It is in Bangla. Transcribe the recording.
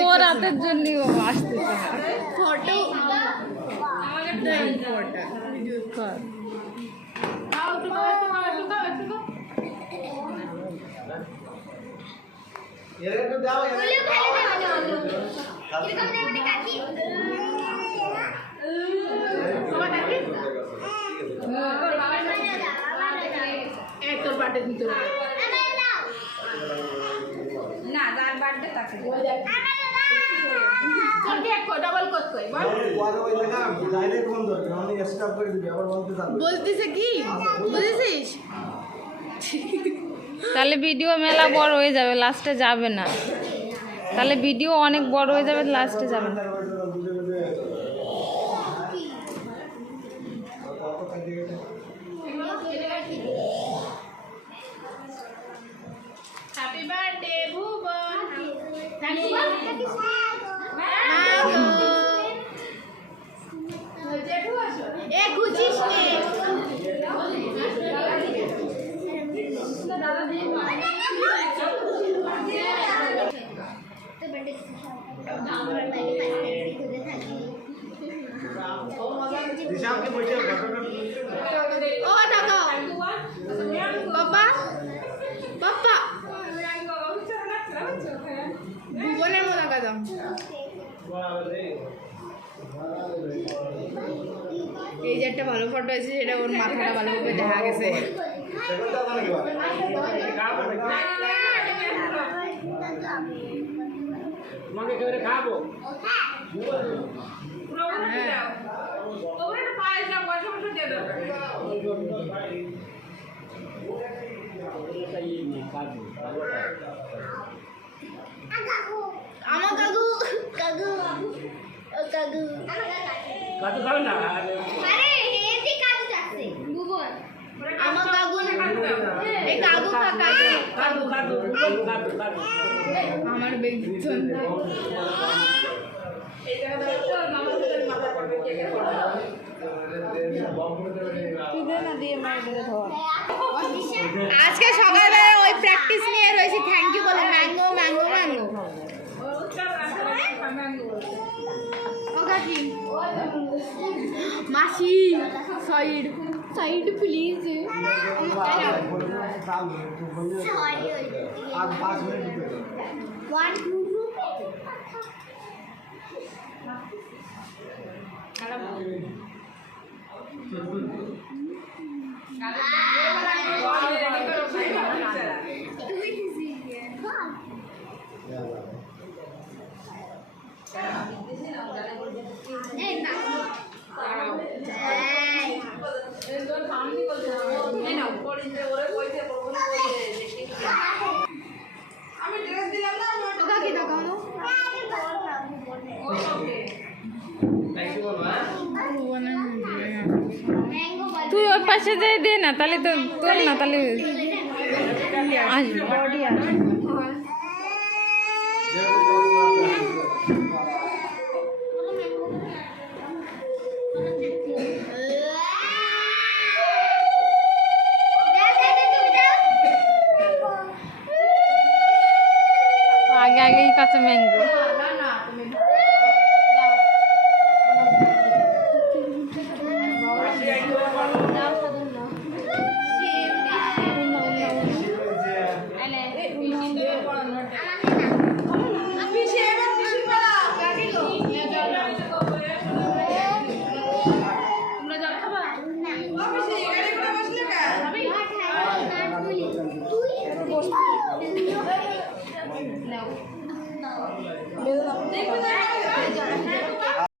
তোর রাতের জন্য আসতেছে ফটো তোর বার্থডে দিতে না তার বার্থডে তাকে তোর কেক কো ডাবল কোট কই বলতিছে কি বুঝেছিস তাহলে ভিডিও মেলা বড় হয়ে যাবে লাস্টে যাবে না তাহলে ভিডিও অনেক বড় হয়ে যাবে লাস্টে যাবে না হ্যাপি বার্থডে ভুবন এ খুঁজিস নে ও দেখো বাবা বাবা ভুবনের মনে কাদাম এই যে একটা ভালো ফটো আছে সেটা ওর মাথাটা ভালোভাবে দেখা গেছে তোমাকে কেউ খাবো আমার কাকু কাকু কাকু কত খাবে না আরে হেদি কাকু যাচ্ছে ভুবন আমার কাকু এই কাকু কাকা কাকু কাকু কাকু কাকু আমার বেগজন এই জায়গাটা মামাদের মাথা পড়বে কে কে পড়বে আজকে সকালে ওই প্র্যাকটিস নিয়ে রয়েছে থ্যাংক ইউ বলে ম্যাঙ্গো ম্যাঙ্গো ম্যাঙ্গো ও কাকি মাসি সাইড সাইড প্লিজ তুই ওই পাশে যাই দে না তাহলে তো তোর না তাহলে আসবে বডি আসবে আগে আগেই কাঁচা ম্যাঙ্গো